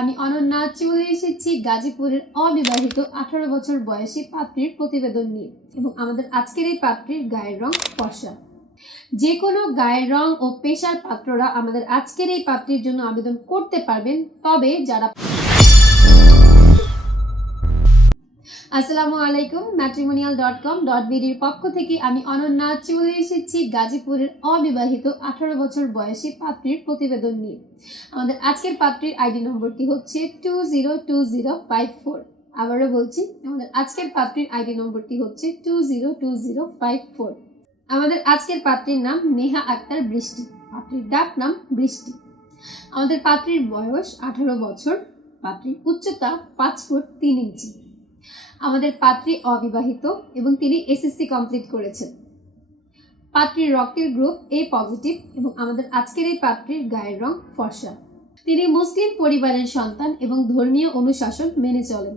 আমি অনন্যা চলে এসেছি গাজীপুরের অবিবাহিত আঠারো বছর বয়সী পাত্রীর প্রতিবেদন নিয়ে এবং আমাদের আজকের এই পাত্রীর গায়ের রং ফর্সা। যে কোনো গায়ের রং ও পেশার পাত্ররা আমাদের আজকের এই পাত্রীর জন্য আবেদন করতে পারবেন, তবে যারা আসসালামু আলাইকুম ম্যাট্রিমোনিয়াল ডট কম ডট বিডির পক্ষ থেকে আমি অনন্যা চলে এসেছি গাজীপুরের অবিবাহিত আঠারো বছর বয়সী পাত্রীর প্রতিবেদন নিয়ে। আমাদের আজকের পাত্রীর আইডি নম্বরটি হচ্ছে two zero two zero five four আবারও বলছি, আমাদের আজকের পাত্রীর আইডি নম্বরটি হচ্ছে two zero two zero five four আমাদের আজকের পাত্রীর নাম নেহা আক্তার বৃষ্টি। পাত্রীর ডাক নাম বৃষ্টি। আমাদের পাত্রীর বয়স আঠারো বছর, পাত্রীর উচ্চতা পাঁচ ফুট তিন ইঞ্চি। আমাদের পাত্রী অবিবাহিত এবং তিনি এসএসসি কমপ্লিট করেছেন। পাত্রীর রক্তের গ্রুপ এ পজিটিভ এবং আমাদের আজকের এই পাত্রীর গায়ের রং ফর্সা। তিনি মুসলিম পরিবারের সন্তান এবং ধর্মীয় অনুশাসন মেনে চলেন।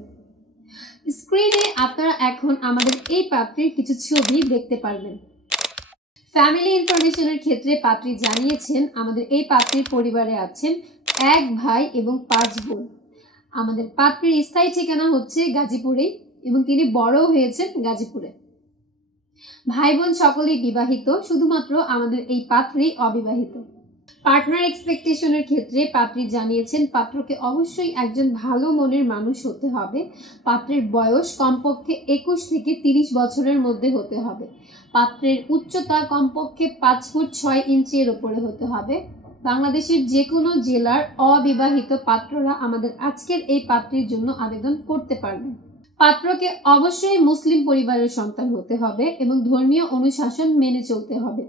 স্ক্রিনে আপনারা এখন আমাদের এই পাত্রীর কিছু ছবি দেখতে পারবেন। ফ্যামিলি ইনফরমেশনের ক্ষেত্রে পাত্রী জানিয়েছেন, আমাদের এই পাত্রীর পরিবারে আছেন এক ভাই এবং পাঁচ বোন। আমাদের পাত্রীর স্থায়ী ঠিকানা হচ্ছে গাজীপুরেই। এবং তিনি বড় হয়েছেন গাজীপুরে। ভাই বোন সকলেই বিবাহিত, শুধুমাত্র আমাদের এই পাত্রী অবিবাহিত। পার্টনার এক্সপেকটেশনের ক্ষেত্রে পাত্রী জানিয়েছেন, পাত্রকে অবশ্যই একজন ভালো মনের মানুষ হতে হবে। পাত্রের বয়স কমপক্ষে একুশ থেকে তিরিশ বছরের মধ্যে হতে হবে। পাত্রের উচ্চতা কমপক্ষে পাঁচ ফুট ছয় ইঞ্চির ওপরে হতে হবে। বাংলাদেশের যে কোনো জেলার অবিবাহিত পাত্ররা আমাদের আজকের এই পাত্রীর জন্য আবেদন করতে পারবেন। পাত্রকে অবশ্যই মুসলিম পরিবারের সন্তান হতে হবে এবং ধর্মীয় অনুশাসন মেনে চলতে হবে।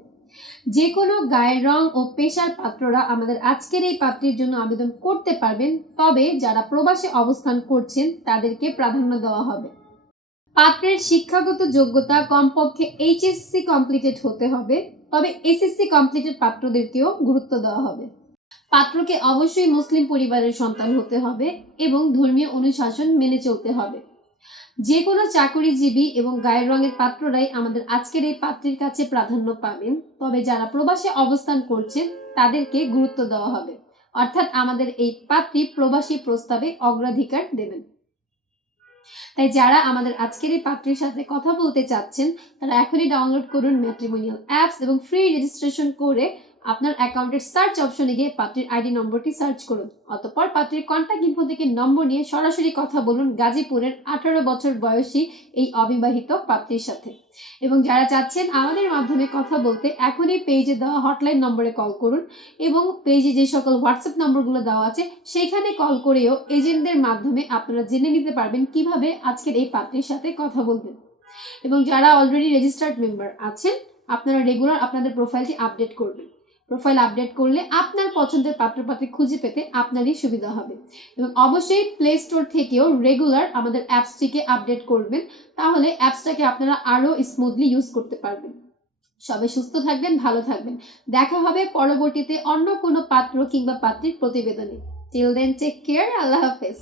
যে কোনো গায়ের রং ও পেশার পাত্ররা আমাদের আজকের এই পাত্রীর জন্য আবেদন করতে পারবেন, তবে যারা প্রবাসে অবস্থান করছেন তাদেরকে প্রাধান্য দেওয়া হবে। পাত্রের শিক্ষাগত যোগ্যতা কমপক্ষে এইচএসসি কমপ্লিটেড হতে হবে, তবে এসএসসি কমপ্লিটেড পাত্রদেরকেও গুরুত্ব দেওয়া হবে। পাত্রকে অবশ্যই মুসলিম পরিবারের সন্তান হতে হবে এবং ধর্মীয় অনুশাসন মেনে চলতে হবে। যে কোনো চাকরিজীবী এবং গায়ের রঙের পাত্ররাই আমাদের আজকের এই পাত্রীর কাছে প্রাধান্য পাবেন। তবে যারা প্রবাসে অবস্থান করছেন, তাদেরকে গুরুত্ব দেওয়া হবে। অর্থাৎ আমাদের এই পাত্রী প্রবাসী প্রস্তাবে অগ্রাধিকার দেবেন। তাই যারা আমাদের আজকের এই পাত্রীর সাথে কথা বলতে চাচ্ছেন, তারা এখনই ডাউনলোড করুন ম্যাট্রিমোনিয়াল অ্যাপস এবং ফ্রি রেজিস্ট্রেশন করে আপনার অ্যাকাউন্টের সার্চ অপশনে গিয়ে পাত্রীর আইডি নম্বরটি সার্চ করুন। অতঃপর পাত্রীর কন্ট্যাক্ট ইনফো থেকে নম্বর নিয়ে সরাসরি কথা বলুন গাজীপুরের আঠারো বছর বয়সী এই অবিবাহিত পাত্রীর সাথে। এবং যারা চাচ্ছেন আমাদের মাধ্যমে কথা বলতে, এখনই পেজে দেওয়া হটলাইন নম্বরে কল করুন এবং পেজে যে সকল হোয়াটসঅ্যাপ নম্বরগুলো দেওয়া আছে সেইখানে কল করেও এজেন্টদের মাধ্যমে আপনারা জেনে নিতে পারবেন কীভাবে আজকের এই পাত্রীর সাথে কথা বলবেন। এবং যারা অলরেডি রেজিস্টার্ড মেম্বার আছেন, আপনারা রেগুলার আপনাদের প্রোফাইলটি আপডেট করবেন। প্রোফাইল আপডেট করলে আপনার পছন্দের পাত্রপাত্রী খুঁজে পেতে আপনারই সুবিধা হবে। এবং অবশ্যই প্লে স্টোর থেকেও রেগুলার আমাদের অ্যাপসটিকে আপডেট করবেন, তাহলে অ্যাপসটাকে আপনারা আরও স্মুথলি ইউজ করতে পারবেন। সবাই সুস্থ থাকবেন, ভালো থাকবেন। দেখা হবে পরবর্তীতে অন্য কোনো পাত্র কিংবা পাত্রীর প্রতিবেদনে। টিল দেন টেক কেয়ার আল্লাহ হাফেজ।